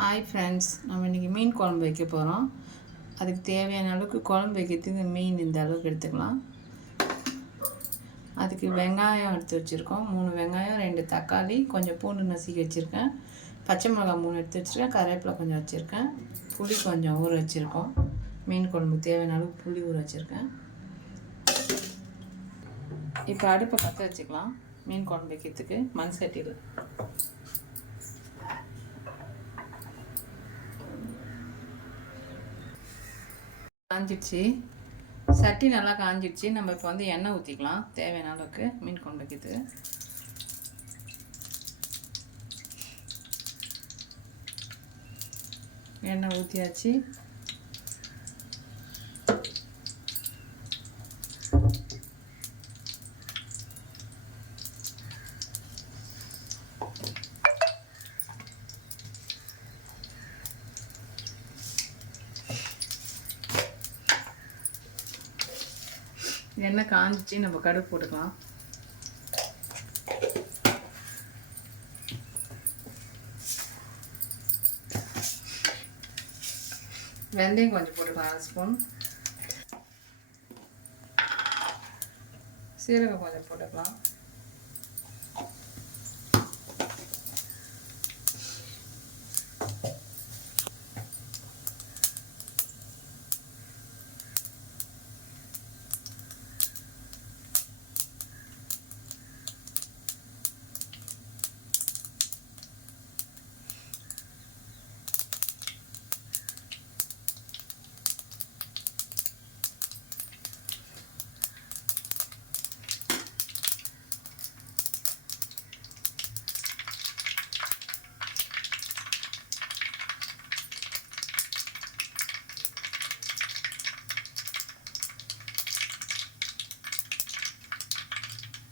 Hi friends, நம்ம இன்றைக்கி மீன் குழம்பு வைக்க போகிறோம். அதுக்கு தேவையான அளவுக்கு குழம்பு வைக்கிறதுக்கு மீன் இந்த அளவுக்கு எடுத்துக்கலாம். அதுக்கு வெங்காயம் எடுத்து வச்சுருக்கோம். 3 வெங்காயம், 2 தக்காளி, கொஞ்சம் பூண்டு நசுக்கி வச்சுருக்கேன். பச்சை மிளகாய் 3 எடுத்து வச்சுருக்கேன். கருவேப்பிலை கொஞ்சம் வச்சுருக்கேன். புளி கொஞ்சம் ஊற வச்சுருக்கோம். மீன் குழம்பு தேவையான அளவுக்கு புளி ஊற வச்சுருக்கேன். இப்போ அடுப்பை பற்ற வச்சுக்கலாம். மீன் குழம்பு வைக்கிறதுக்கு மண் சட்டியில் காஞ்சிடுச்சு. சட்டி நல்லா காஞ்சிடுச்சு. நம்ம இப்போ எண்ணெய் ஊற்றிக்கலாம் தேவையான அளவுக்கு மீன் குழம்பு வைக்கிறதுக்கு. எண்ணெய் ஊற்றியாச்சு. எண்ணெய் காஞ்சிச்சு. நம்ம கடுகு போட்டுக்கலாம். வெந்தயம் கொஞ்சம் போட்டுக்கலாம், 1 ஸ்பூன். சீரகம் கொஞ்சம் போட்டுக்கலாம்.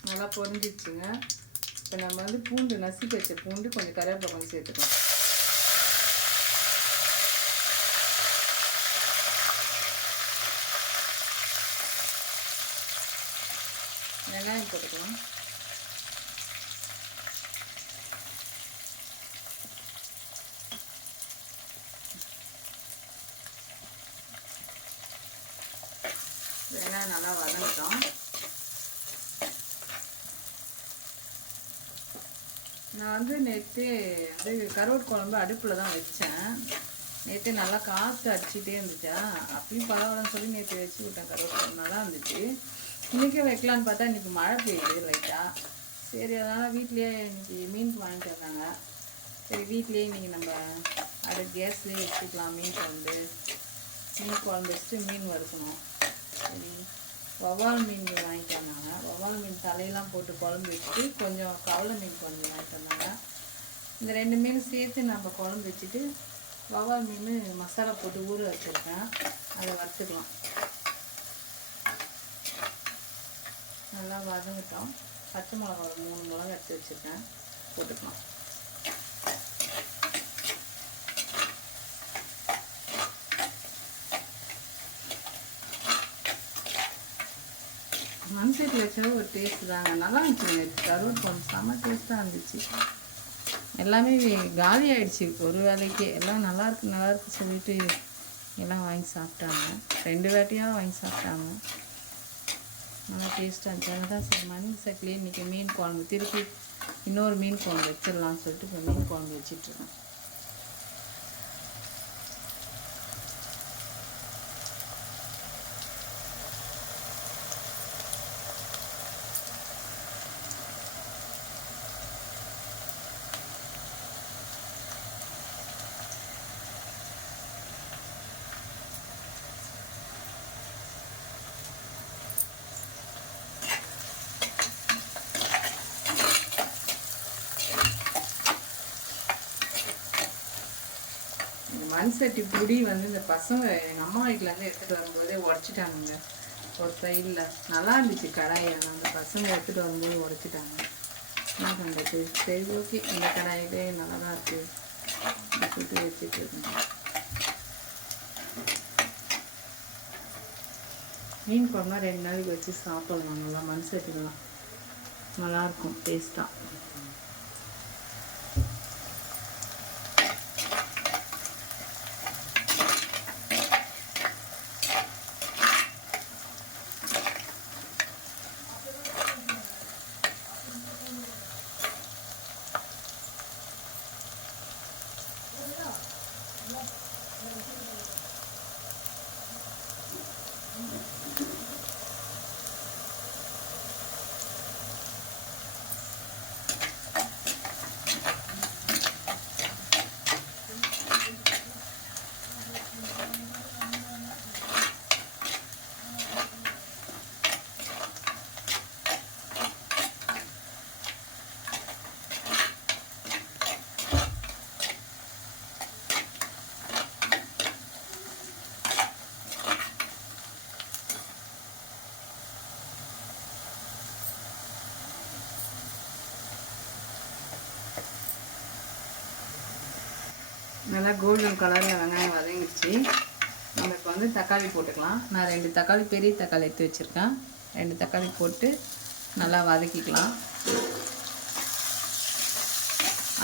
நல்லா பொரிஞ்சிடுச்சுங்க. இப்போ நம்ம பூண்டு நசுக்கி வச்ச பூண்டு கொஞ்சம் கருவேப்பிலை கொஞ்சம் சேர்த்துக்கலாம். வெங்காயம் போட்டுக்கலாம். வெங்காயம் நல்லா வதங்கிட்டோம். நான் நேற்று கருவாட்டு குழம்பு அடுப்பில் தான் வச்சேன். நேற்று நல்லா காற்று அடிச்சுட்டே இருந்துச்சா, அப்பயும் பரவாயில்லன்னு சொல்லி நேற்று வச்சு விட்டேன். கருவாட்டு குழம்பு நல்லா இருந்துச்சு. இன்றைக்கே வைக்கலான்னு பார்த்தா இன்றைக்கி மழை பெய்யுது லைட்டாக. சரி, அதனால் வீட்லேயே இன்றைக்கி மீன் வாங்கிட்டு வந்தாங்க. சரி, வீட்லேயே இன்றைக்கி நம்ம கேஸ்லேயே வச்சுக்கலாம். மீன் குழம்பு வச்சுட்டு மீன் வறுக்கணும். சரி, வவ்வால் மீன் வாங்கிட்டு வந்தாங்க. வவ்வால் மீன் தலையெல்லாம் போட்டு குழம்பு வச்சுட்டு கொஞ்சம் கவலை மீன் கொஞ்சம் வாங்கிட்டு வந்தாங்க. இந்த 2 மீன் சேர்த்து நம்ம குழம்பு வச்சுட்டு வவ்வால் மீன் மசாலா போட்டு ஊற வச்சுருக்கேன். அதை வறுத்துக்கலாம். நல்லா வதங்கிட்டோம். பச்சை மிளகா 3 மிளகா எடுத்து வச்சுருக்கேன், போட்டுக்கலாம். மண் சட்டியில் வச்சாவே ஒரு டேஸ்ட்டு தாங்க. நல்லா இருந்துச்சுங்க. கருவாட்டு குழம்பு செம்ம டேஸ்ட்டாக இருந்துச்சு. எல்லாமே காலி ஆகிடுச்சு ஒரு வேலைக்கே. எல்லாம் நல்லாயிருக்கு சொல்லிட்டு எல்லாம் வாங்கி சாப்பிட்டாங்க. 2 வேட்டையாக வாங்கி சாப்பிட்டாங்க. நல்லா டேஸ்ட்டாக இருந்துச்சு. அதுதான் சரி, மண் சட்டிலே இன்றைக்கி மீன் குழம்பு திருப்பி இன்னொரு மீன் குழம்பு வச்சிடலான்னு சொல்லிட்டு இப்போ மீன் குழம்பு வச்சிட்ருக்கேன். மண் சட்டி புடி இந்த பசங்க எங்கள் அம்மா வீட்டிலேருந்து எடுத்துகிட்டு வரும்போதே உடச்சிட்டானுங்க. ஒரு சைடில் நல்லா இருந்துச்சு கடாயை, அந்த பசங்க எடுத்துகிட்டு வரும்போது உடச்சிட்டாங்க. என்ன பண்ணுறது? சரி, ஓகே, இந்த கடாயிலே நல்லா தான் இருக்குது சொல்லிட்டு வச்சுட்டு இருக்கேன். மீன் குழம்புனா 2 நாளைக்கு வச்சு சாப்பிடலாம். நல்லா மண் சட்டிலாம் நல்லாயிருக்கும் டேஸ்ட்டாக. நல்லா கோல்டன் கலரில் வெங்காயம் வதங்கிடுச்சு. நம்ம இப்போ வந்து தக்காளி போட்டுக்கலாம். நான் 2 தக்காளி, பெரிய தக்காளி எடுத்து வச்சுருக்கேன். 2 தக்காளி போட்டு நல்லா வதக்கிக்கலாம்.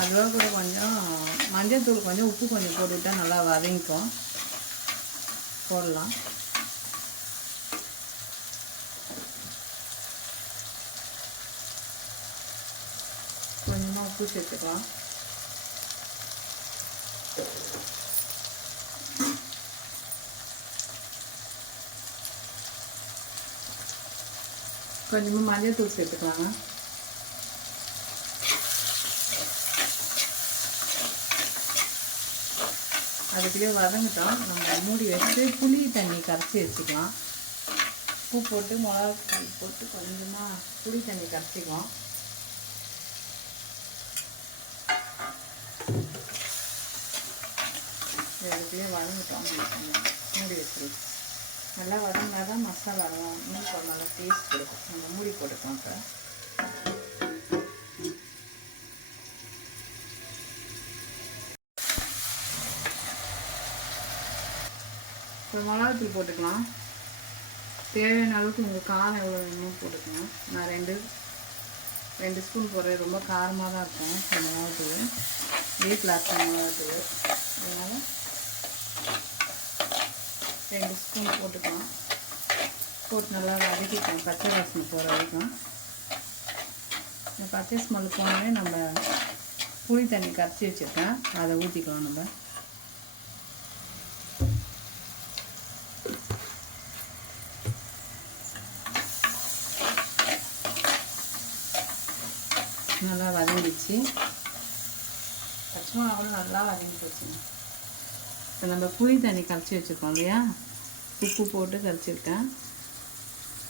அதுவாக கூட கொஞ்சம் மஞ்சள் தூள், கொஞ்சம் உப்பு கொஞ்சம் போட்டுவிட்டால் நல்லா வதங்கிக்கும். போடலாம். கொஞ்சமாக உப்பு சேர்த்துக்கலாம். கொஞ்சமாக மஞ்சள் தூள் சேர்த்துக்கலாங்க. அதுக்குள்ளே வதங்கிட்டோம். நம்ம மூடி வச்சு புளி தண்ணி கரைச்சி வச்சுக்கலாம். உப்பு போட்டு மிளகாத்தூள் போட்டு கொஞ்சமாக புளி தண்ணி கரைச்சிக்கலாம். அதுக்குள்ளே வதங்கிட்டோம். மூடி வச்சுருவோம். நல்லா வதங்கினா தான் மசாலா மீன் குழம்பு நல்லா டேஸ்ட் கொடுக்கும். நம்ம மூடி போட்டுக்கலாம். இப்போ மிளகாத்தூள் போட்டுக்கலாம். தேவையான அளவுக்கு உங்கள் காரம் எவ்வளோ வேணுமோ போட்டுக்கலாம். நான் ரெண்டு ஸ்பூன் போடுறது ரொம்ப காரமாக தான் இருக்கும். இந்த மிளகாத்தூள் வீட்டில் அரைச்ச மிளகாத்தூள், அதனால் 2 ஸ்பூன் போட்டுக்கலாம். போட்டு நல்லா வதக்கிக்கலாம் பச்சை வாசனை போகிற வரைக்கும். இந்த பச்சை ஸ்மெல் போனோடனே நம்ம புளி தண்ணி கரைச்சி வச்சுருக்கேன், அதை ஊற்றிக்கலாம். நம்ம நல்லா வதங்கிடுச்சு. பச்சை மிளகாவும் நல்லா வதங்கி போச்சுங்க. இப்போ நம்ம புளி தண்ணி கரைச்சி வச்சுருக்கோம் இல்லையா, உப்பு போட்டு கரைச்சிருக்கேன்.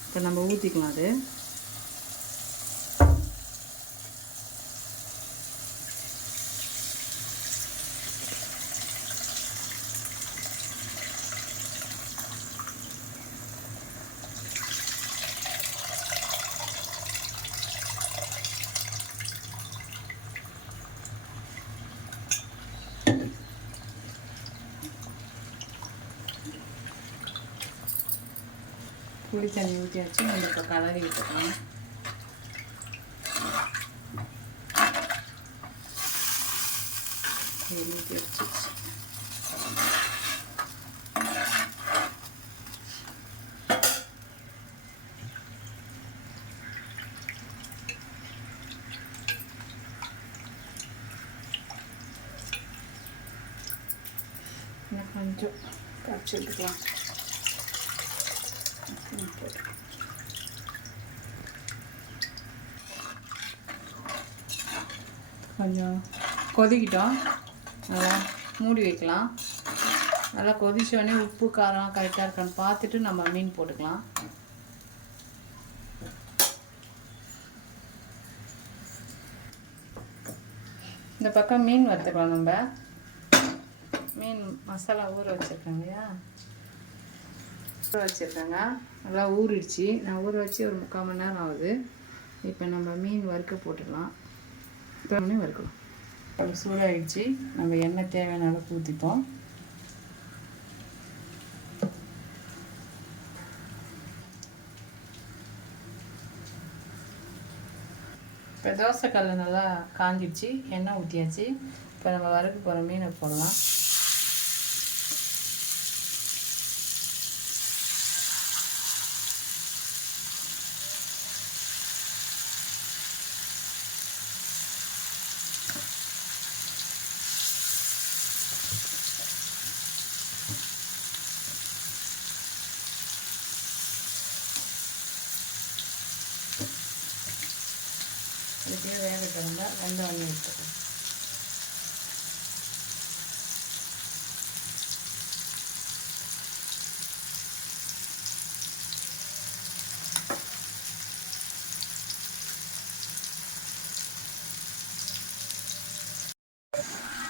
இப்போ நம்ம ஊற்றிக்கலாம். அது புளி தண்ணி ஊற்றியாச்சு. நம்ம இப்போ கலரி விட்டுக்கலாம். ஊற்றி வச்சு கொஞ்சம் கரைச்சி விட்டுக்கலாம். கொஞ்சம் கொதிக்கிட்டோம். நல்லா மூடி வைக்கலாம். நல்லா கொதிச்சோடனே உப்பு காரம் கரெக்டாக இருக்கான்னு பார்த்துட்டு நம்ம மீன் போட்டுக்கலாம். இந்த பக்கம் மீன் வறுத்துக்கலாம். நம்ம மீன் மசாலா ஊற வச்சுருக்கேன் இல்லையா, ஊற வச்சுருக்கேங்க. நல்லா ஊறிடுச்சு. நான் ஊற வச்சு ஒரு 3/4 மணி நேரம் ஆகுது. இப்போ நம்ம மீன் வறுக்க போட்டுக்கலாம். இப்போ மீன் வறுக்கலாம். அது சூடாகிடுச்சு. நம்ம எண்ணெய் தேவையான அளவுக்கு ஊற்றிப்போம். இப்போ தோசைக்கல்ல நல்லா காஞ்சிடுச்சு. எண்ணெய் ஊற்றியாச்சு. இப்போ நம்ம வறுக்க போகிற மீனை போடலாம். வெந்தோடனே எடுத்துக்கலாம்.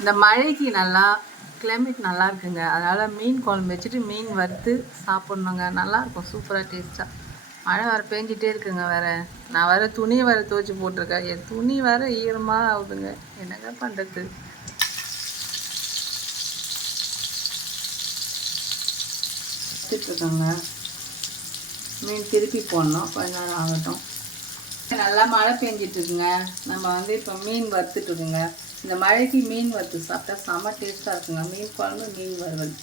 இந்த மழைக்கு நல்லா கிளைமேட் நல்லா இருக்குங்க, அதனால் மீன் குழம்பு வச்சுட்டு மீன் வறுத்து சாப்பிட்ணுங்க. நல்லாயிருக்கும், சூப்பராக டேஸ்ட்டாக. மழை வேறு பேஞ்சிட்டே இருக்குங்க. வேறு நான் வேறு துணியை வேறு துவைச்சி போட்டிருக்கேன். என் துணி வேறு ஈரமாக ஆகுதுங்க, என்னங்க பண்ணுறது. வச்சுட்ருக்கேங்க, மீன் திருப்பி போடணும், கொஞ்ச நேரம் ஆகட்டும். நல்லா மழை பெஞ்சிட்ருக்குங்க. நம்ம வந்து இப்போ மீன் வறுத்துட்ருக்குங்க. இந்த மழைக்கு மீன் வறுத்து சாப்பிட்டா செம்ம டேஸ்ட்டாக இருக்குங்க. மீன் குழம்பு, மீன் வறுவல்.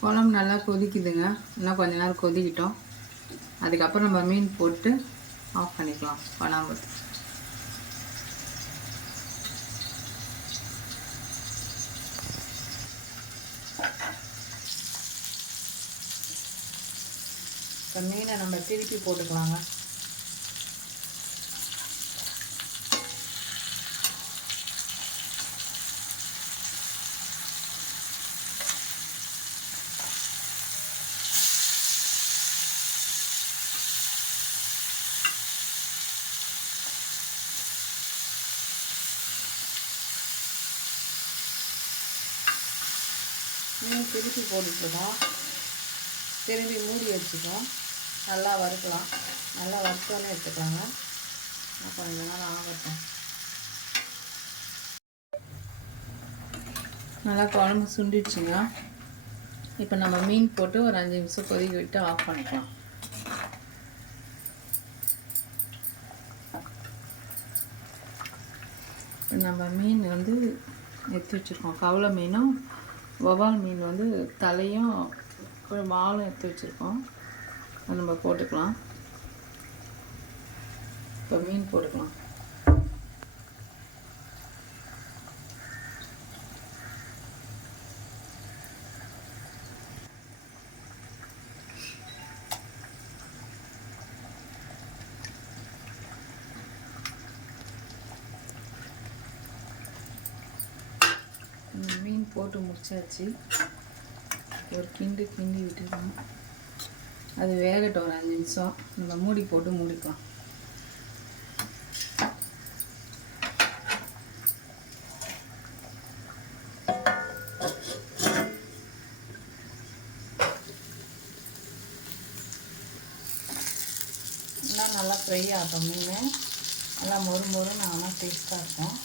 குழம்பு நல்லா கொதிக்குதுங்க, இன்னும் கொஞ்ச நேரம் கொதிக்கிட்டோம். அதுக்கப்புறம் நம்ம மீன் போட்டு ஆஃப் பண்ணிக்கலாம் குழம்பு. இப்போ மீனை நம்ம திருப்பி போட்டுக்கலாங்க. மீன் திருப்பி போட்டுக்கலாம், திரும்பி மூடி வச்சுக்கலாம். நல்லா வறுக்கலாம், நல்லா வறுத்தோன்னே எடுத்துக்கலாங்க. கொஞ்ச நேரம் ஆகட்டும். நல்லா குழம்பு சுண்டிடுச்சுங்க. இப்போ நம்ம மீன் போட்டு ஒரு 5 நிமிஷம் கொதிக்க விட்டு ஆஃப் பண்ணிக்கலாம். நம்ம மீன் வந்து எடுத்து வச்சுருக்கோம். கவலை மீனும் வவ்வால் மீன் வந்து தலையும் வாலும் எடுத்து வச்சுருக்கோம். அது நம்ம போட்டுக்கலாம். இப்போ மீன் போட்டுக்கலாம். மீன் போட்டு முடிச்சாச்சு. ஒரு கிண்டி விட்டுருக்கோம். அது வேகட்டும் ஒரு 5 நிமிஷம். நம்ம மூடி போட்டு மூடிக்கலாம். இன்னும் நல்லா ஃப்ரை ஆகட்டும். மீன் நல்லா மொறு மொறுன்னு ஆனால் டேஸ்ட்டாக இருக்கும்.